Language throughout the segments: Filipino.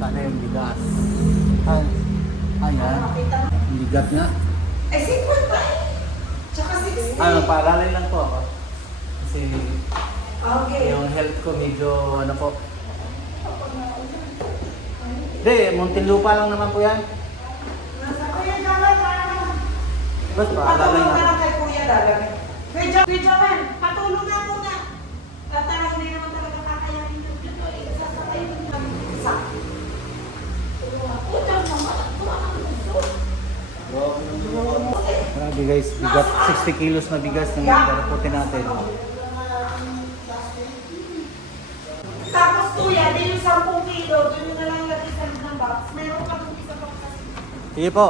Sana yung bigas. Ayan. Bigat nga. Eh, 50 eh. Tsaka 60. Paalalay lang po ako. Kasi Okay. yung health ko medyo ano po. Hindi, Muntinlupa lang naman po yan. Nasa Kuya Jaman, Basta paalalay patulong ka nga. lang kay Kuya Dalag. Kuya Jaman, patulong nga muna. At hindi naman talaga kakayanin yung dito. Sasakay mo lang. Isa. Utang naman. Grabe guys, bigat 60 kilos na bigas ng daraputin natin. Tapos Kuya, di yung 10 kilo, doon yung nalalagay sa ng box. Meron pa doon isa box. Sige po.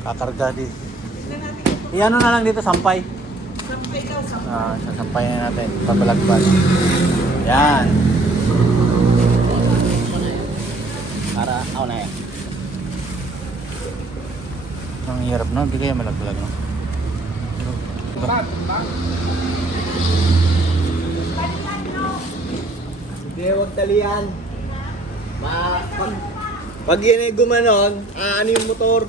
Kakarga din. Tignan natin ito. Iano na lang dito, sampay. 10 daw, 10. Sasampayin na natin. Pabalagpag. Yan. Para, ako na yan. Ang hirap na, hindi kaya malaglag no? Diba? Hindi, huwag talian. Pag yan ay gumanon, ano yung motor?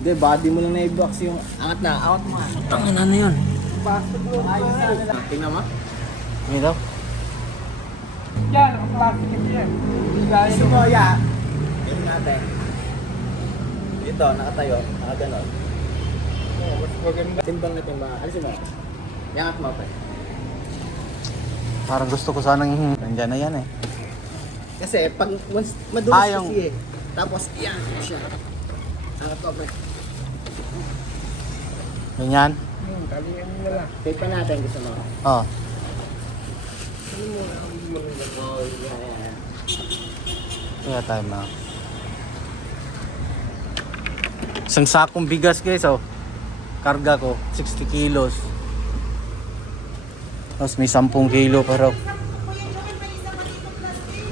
Hindi, body mo lang na-i-box yung... Angat na, angat mo. Tangin ano yun? Pasok mo. Tingnan mo. Hindi daw? Yan, ang klase kasi yan. Hindi gaya Gusto mo, ya. Tingnan natin. Dito, nakatayo, nakaganon. Oh, mas maganda. Timbang na timbang. Alisin mo. Yangat mo pa. Parang gusto ko sanang nandyan na yan eh. Kasi pag once madulas yung... kasi eh. Tapos yan siya. Angat mo pa. Ganyan? Kalian nyo lang. Tape pa natin gusto mo. Oo. Oh, yeah. Kaya tayo mga. Isang sakong bigas guys oh. Karga ko, 60 kilos. Tapos may 10 kilo pa raw. Kuya Joel, may isa pa dito plastic.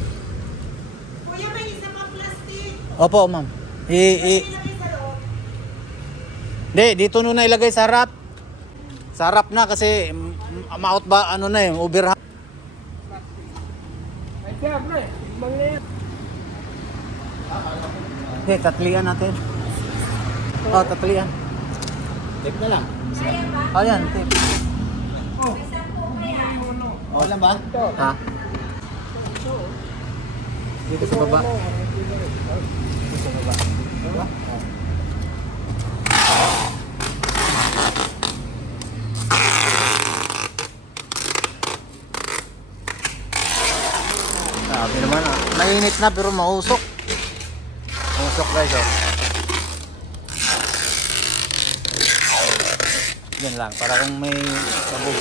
Kuya, may isa pa plastic. Opo ma'am. Ilagay sa loob. Hindi, dito na ilagay sa harap. Sa harap na kasi ma-out ba ano na eh, overhang. Ay, siya na eh. Mga yan. Okay, tatlian natin. Oh, tatlian. Tape na lang. Oh, yan, tape. Okay lang ba? Ha? Dito sa baba. Dito sa baba. Sabi naman ah. Mainit na pero mausok. Mausok guys oh. Yan lang, para kung may sabog.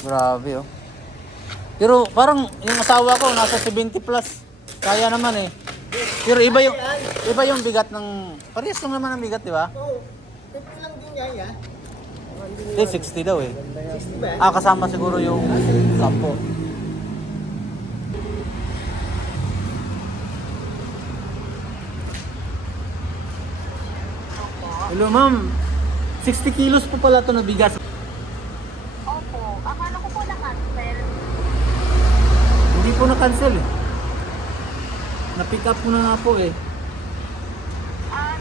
Grabe oh. Pero parang yung asawa ko nasa 70 plus. Kaya naman eh. Pero iba yung bigat ng parehas lang naman ang bigat, di ba? Oo. Tape lang din yan, ya. Hindi 60 daw eh. 60 ba? Kasama siguro yung 10. Hello ma'am. 60 kilos po pala ito na bigas. Opo, akala ko po na-cancel. Hindi po na-cancel eh. Na-pick up ko na nga po eh.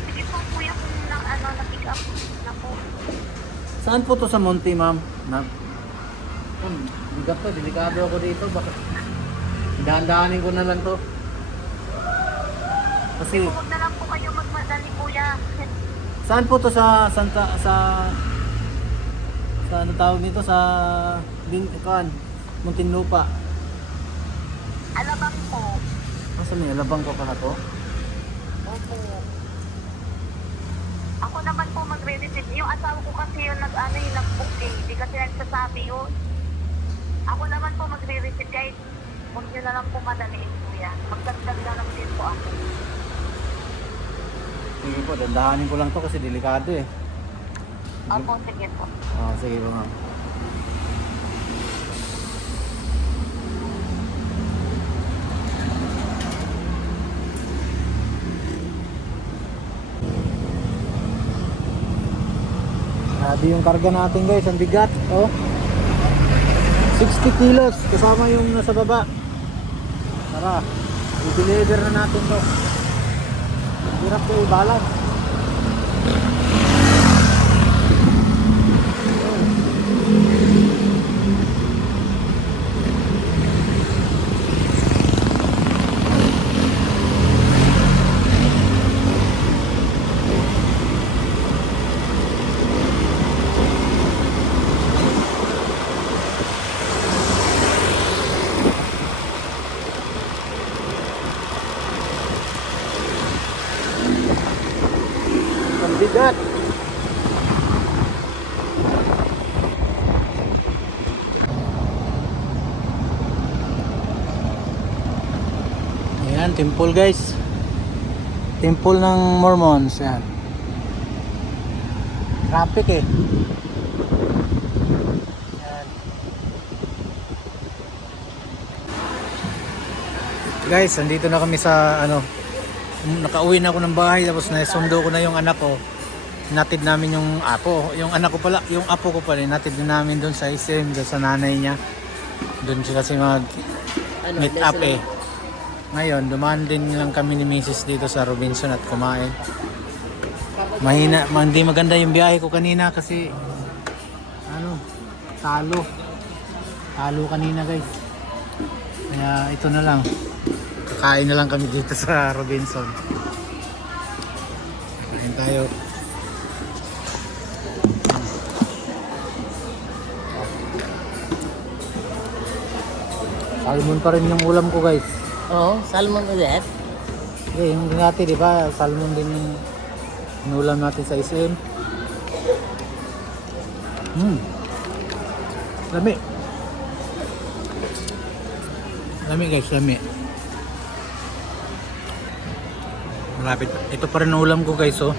Sige po kuya kung na-pick up na po. Saan po to sa Monte ma'am? Bigat to, delikado ako dito. Baka dahan-dahanin ko na lang to. Kasi Huwag na lang po kayo magmadali kuya. saan po to sa ano tawag nito sa Muntinlupa. Alabang po. Asa may alabang ko pala to? Opo. Ako naman po magre-receive. Yung asawa ko kasi yung nag-book eh. Hindi kasi nagsasabi yun. Ako naman po magre-receive guys. Huwag nyo na lang po madaliin kuya. Magdagdag na lang din po ako. Sige po, dandahanin ko lang to kasi delikado eh. Opo, sige po. Sige po ma'am. Grabe yung karga natin guys, ang bigat. Oh. 60 kilos kasama yung nasa baba. Tara, i-deliver na natin to. Hirap ko i-balance. Ang bigat. Ayan, temple guys. Temple ng Mormons. Ayan. Traffic eh. Ayan. Guys, andito na kami sa ano, nakauwi na ako ng bahay tapos nasundo ko na yung anak ko. Natid namin yung apo. Yung anak ko pala, yung apo ko pala, natid din namin doon sa SM, doon sa nanay niya. Doon sila kasi mag meet up eh. Ngayon, dumaan din lang kami ni Mrs. dito sa Robinson at kumain. Mahina, hindi maganda yung biyahe ko kanina kasi ano, talo. Talo kanina guys. Kaya ito na lang. Kakain na lang kami dito sa Robinson. Kain tayo. Salmon pa rin yung ulam ko guys. Oo, salmon ulit. Okay, yung natin di ba, salmon din yung inulam natin sa SM. Lami. Lami guys, lami. Malapit. Ito pa rin ang ulam ko guys, oh.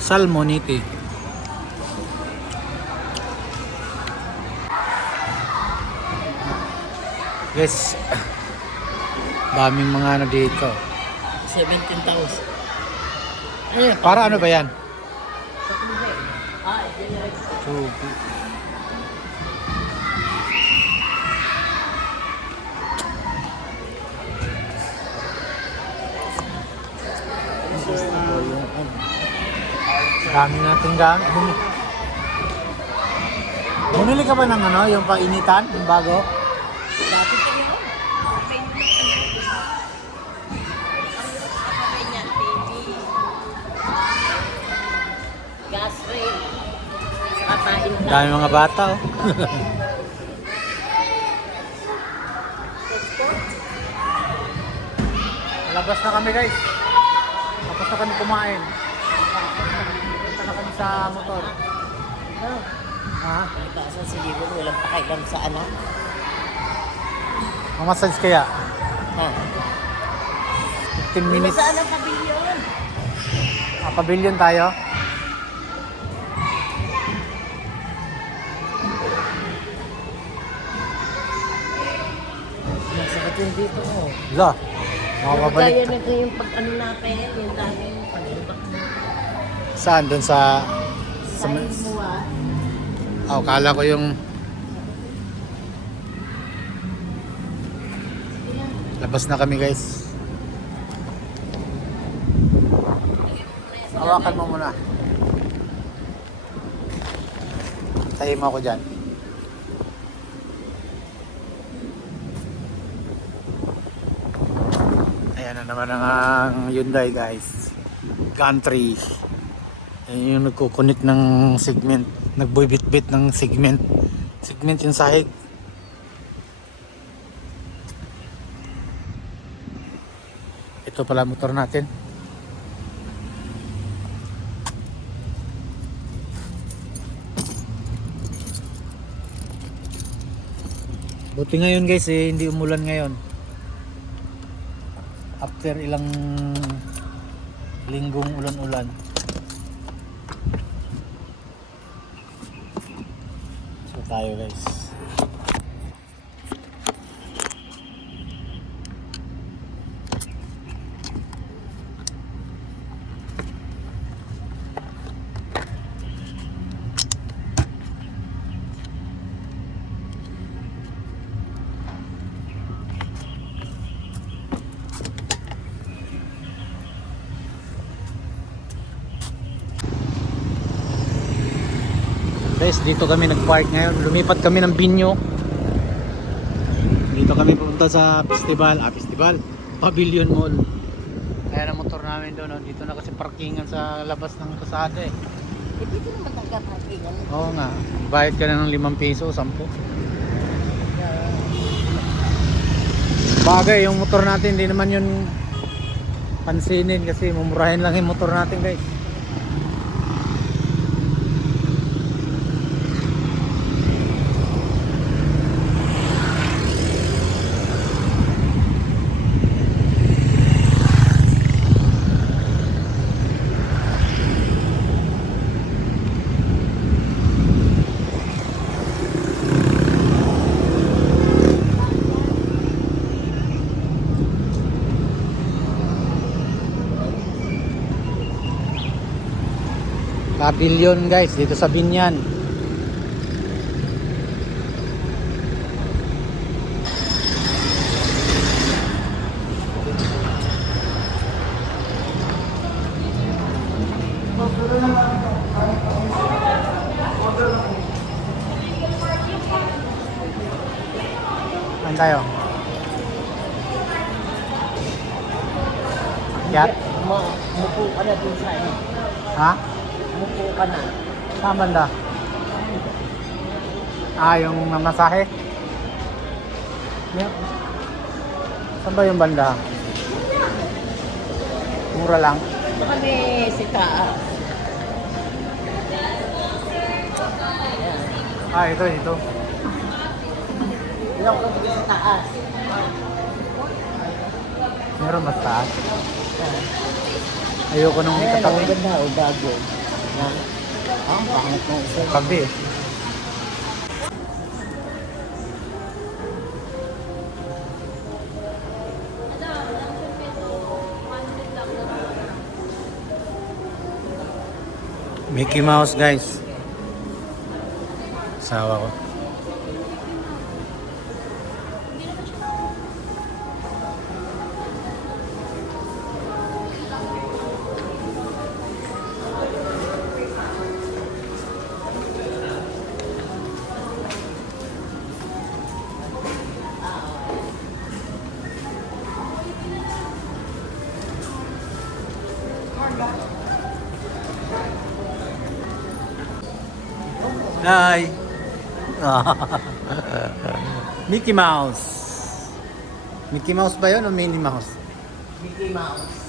Salmon iti. Guys, daming mga ano dito. 17,000. Ayun. Para ano ba yan? Ah, yan. Subi. Dami natin gamit. Bumili ka ba ng ano, yung painitan, yung bago? Dati ka yun. Gas rail. Kakain ka. Dami mga bata, oh. Labas na kami guys. Tapos na kami kumain. Punta na kami sa motor. Ha? Sa siguro walang pakialam sa ano. Mamasage kaya? Ha? 15 minutes. Saan ang pavilion? Pavilion tayo. Masakit yung dito ko. La. Kaya Makakabalik. na yung pag ano natin, yung daming pag-ibak mo. Saan? Doon sa... Sa mo ah. Oh, kala ko yung... Labas na kami guys. Hawakan mo muna. Tayo mo ako dyan. Ayan na naman ang Hyundai guys. Country. Ayan yung nagkukunik ng segment. Nagbibit-bit ng segment. Segment yung sahig. Ito pala motor natin. Buti ngayon guys eh, hindi umulan ngayon. After ilang linggong ulan-ulan. So tayo guys. Guys, dito kami nag-park ngayon. Lumipat kami ng Binyo. Dito kami pupunta sa festival, Pavilion Mall. Kaya na motor namin doon, no? Dito na kasi parkingan sa labas ng kasada eh. Dito naman nagka-parkingan. Oo nga, bayad ka na ng 5 piso, 10. Bagay, yung motor natin, hindi naman yun pansinin kasi mumurahin lang yung motor natin guys. Pavilion guys, dito sa Binyan. Saan tayo? Akyat? Mupo ka na dun sa ano. Ha? Mupo ka na. Saan banda? Ah, yung masahe? Yeah. Saan ba yung banda? Mura lang. Baka may sitaas. Ah, ito. Ilang ko dito sa taas. Meron mas taas. Ayoko nung Ayan, ang katabi. ganda o bago. Pangit na isa. Katabi. Mickey Mouse guys. Sawa ko. Hi. Mickey Mouse. Mickey Mouse ba yun o Minnie Mouse? Mickey Mouse.